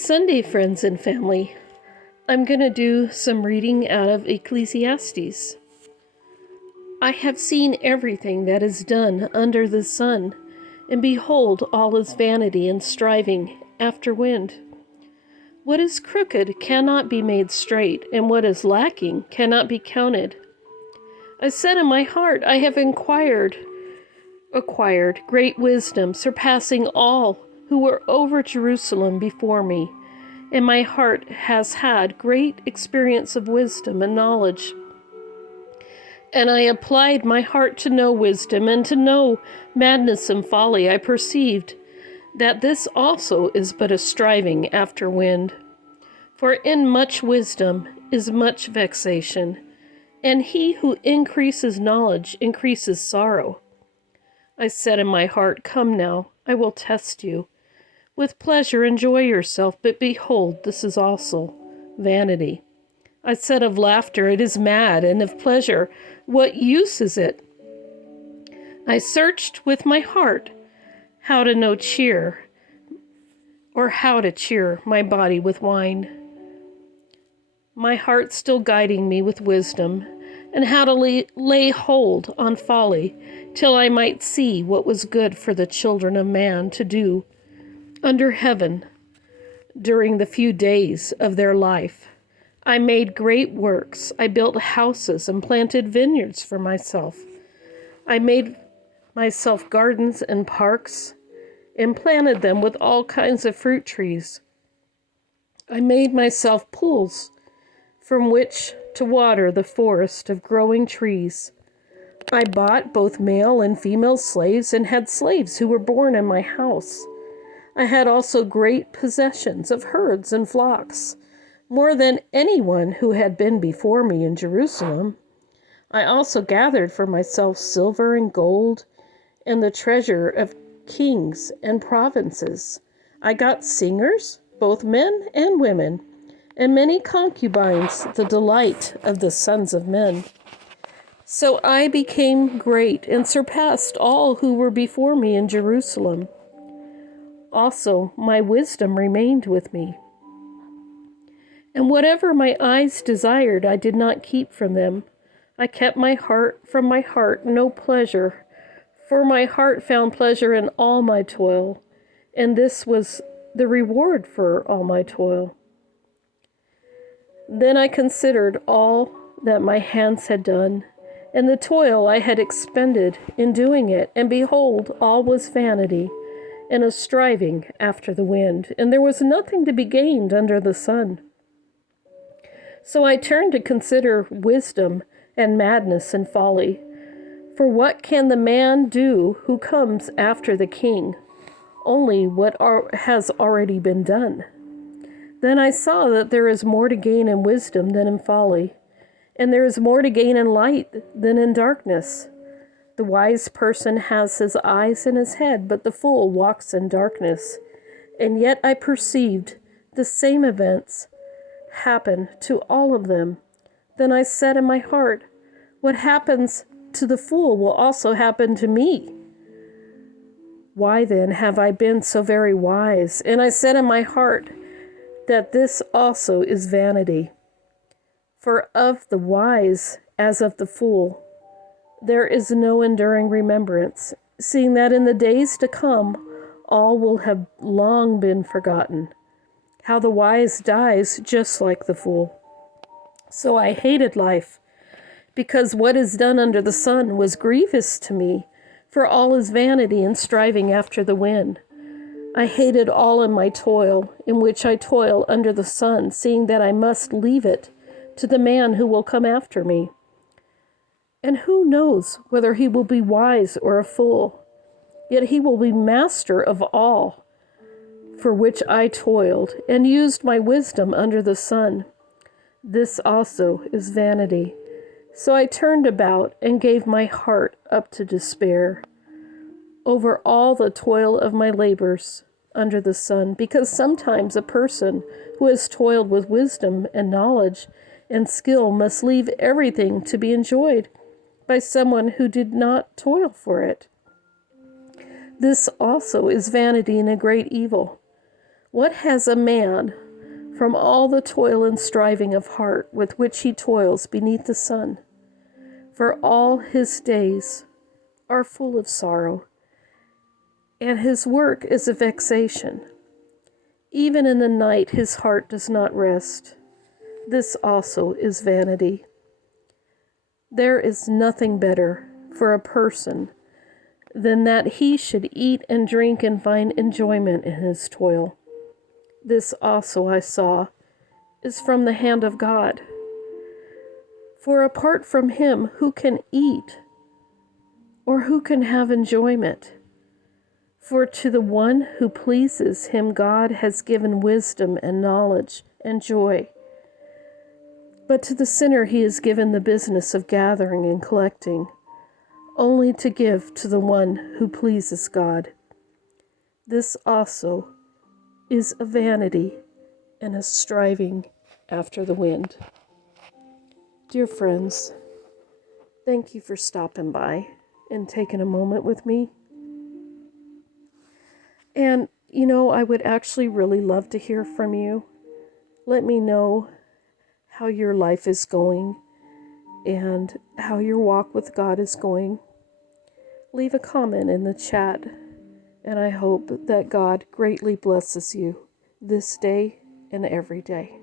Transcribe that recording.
Sunday, friends and family. I'm going to do some reading out of Ecclesiastes. I have seen everything that is done under the sun, and behold, all is vanity and striving after wind. What is crooked cannot be made straight, and what is lacking cannot be counted. I said in my heart, I have acquired great wisdom, surpassing all who were over Jerusalem before me. And my heart has had great experience of wisdom and knowledge. And I applied my heart to know wisdom and to know madness and folly. I perceived that this also is but a striving after wind. For in much wisdom is much vexation, and he who increases knowledge increases sorrow. I said in my heart, come now, I will test you. With pleasure enjoy yourself, but behold, this is also vanity. I said of laughter, it is mad, and of pleasure, what use is it? I searched with my heart how to know cheer, or how to cheer my body with wine. My heart still guiding me with wisdom, and how to lay hold on folly, till I might see what was good for the children of man to do under heaven during the few days of their life. I made great works. I built houses and planted vineyards for myself. I made myself gardens and parks and planted them with all kinds of fruit trees. I made myself pools from which to water the forest of growing trees. I bought both male and female slaves and had slaves who were born in my house. I had also great possessions of herds and flocks, more than anyone who had been before me in Jerusalem. I also gathered for myself silver and gold and the treasure of kings and provinces. I got singers, both men and women, and many concubines, the delight of the sons of men. So I became great and surpassed all who were before me in Jerusalem. Also, my wisdom remained with me. And whatever my eyes desired, I did not keep from them. I kept from my heart no pleasure, for my heart found pleasure in all my toil, and this was the reward for all my toil. Then I considered all that my hands had done, and the toil I had expended in doing it, and behold, all was vanity, and a striving after the wind, and there was nothing to be gained under the sun. So I turned to consider wisdom and madness and folly. For what can the man do who comes after the king? Only what has already been done. Then I saw that there is more to gain in wisdom than in folly, and there is more to gain in light than in darkness. The wise person has his eyes in his head, but the fool walks in darkness. And yet I perceived the same events happen to all of them. Then I said in my heart, what happens to the fool will also happen to me. Why then have I been so very wise? And I said in my heart that this also is vanity. For of the wise as of the fool, there is no enduring remembrance, seeing that in the days to come, all will have long been forgotten. How the wise dies just like the fool. So I hated life, because what is done under the sun was grievous to me, for all is vanity and striving after the wind. I hated all in my toil, in which I toil under the sun, seeing that I must leave it to the man who will come after me. And who knows whether he will be wise or a fool? Yet he will be master of all, for which I toiled and used my wisdom under the sun. This also is vanity. So I turned about and gave my heart up to despair over all the toil of my labors under the sun, because sometimes a person who has toiled with wisdom and knowledge and skill must leave everything to be enjoyed by someone who did not toil for it. This also is vanity and a great evil. What has a man from all the toil and striving of heart with which he toils beneath the sun? For all his days are full of sorrow, and his work is a vexation. Even in the night his heart does not rest. This also is vanity. There is nothing better for a person than that he should eat and drink and find enjoyment in his toil. This also I saw is from the hand of God. For apart from him, who can eat, or who can have enjoyment? For to the one who pleases him, God has given wisdom and knowledge and joy. But to the sinner he has given the business of gathering and collecting, only to give to the one who pleases God. This also is a vanity and a striving after the wind. Dear friends, thank you for stopping by and taking a moment with me. And, I would actually really love to hear from you. Let me know how your life is going and how your walk with God is going. Leave a comment in the chat, and I hope that God greatly blesses you this day and every day.